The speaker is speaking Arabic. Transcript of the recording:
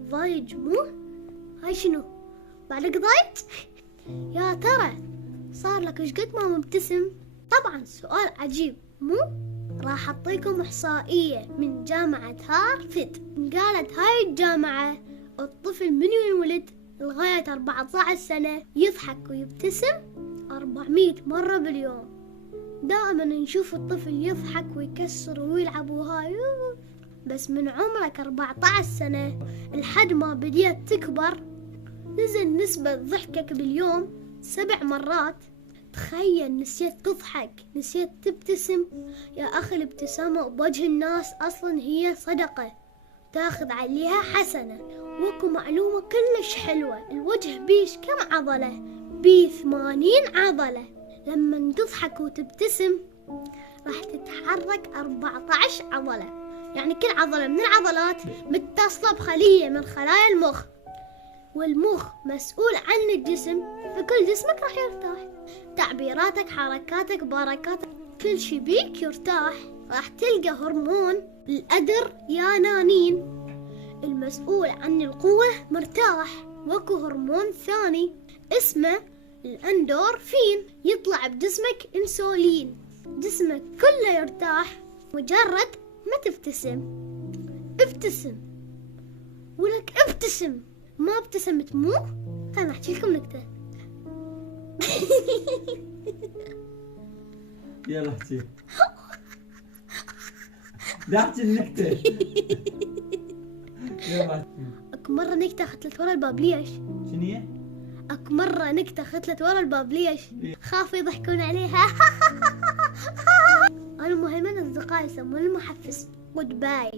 ضايج مو؟ هاي شنو؟ بعدك ضايج؟ يا ترى صار لك ايش قد ما مبتسم؟ طبعا سؤال عجيب مو؟ راح أعطيكم إحصائية من جامعة هارفرد. قالت هاي الجامعة الطفل من ينولد لغاية 14 سنة يضحك ويبتسم 400 مرة باليوم. دائما نشوف الطفل يضحك ويكسر ويلعب وهاي، بس من عمرك 14 سنة لحد ما بديت تكبر نزل نسبة ضحكك باليوم 7 مرات. تخيل نسيت تضحك، نسيت تبتسم. يا أخي الابتسامة بوجه الناس أصلا هي صدقة تاخذ عليها حسنة. وكو معلومة كلش حلوة، الوجه بيش كم عضلة؟ بيه 80 عضلة. لما تضحك وتبتسم راح تتحرك 14 عضلة، يعني كل عضلة من العضلات متصلة بخلية من خلايا المخ، والمخ مسؤول عن الجسم، فكل جسمك راح يرتاح. تعبيراتك، حركاتك، بركاتك، كل شي بيك يرتاح. راح تلقى هرمون الأدرينالين المسؤول عن القوة مرتاح. وكو هرمون ثاني اسمه الأندورفين يطلع بجسمك انسولين. جسمك كله يرتاح مجرد ما تبتسم. ابتسم ولك ابتسم، ما ابتسمت مو؟ خلنا احكي لكم نكتة. يلا احكي. لا احكي النكتة. يلا احكي. اكو مرة نكتة خطلت ورا الباب. ليش؟ شنو هي؟ اكو مرة نكتة خطلت ورا الباب. ليش؟ خافوا يضحكون عليها. انا مهيمن اصدقائي يسمون المحفز. جود باي.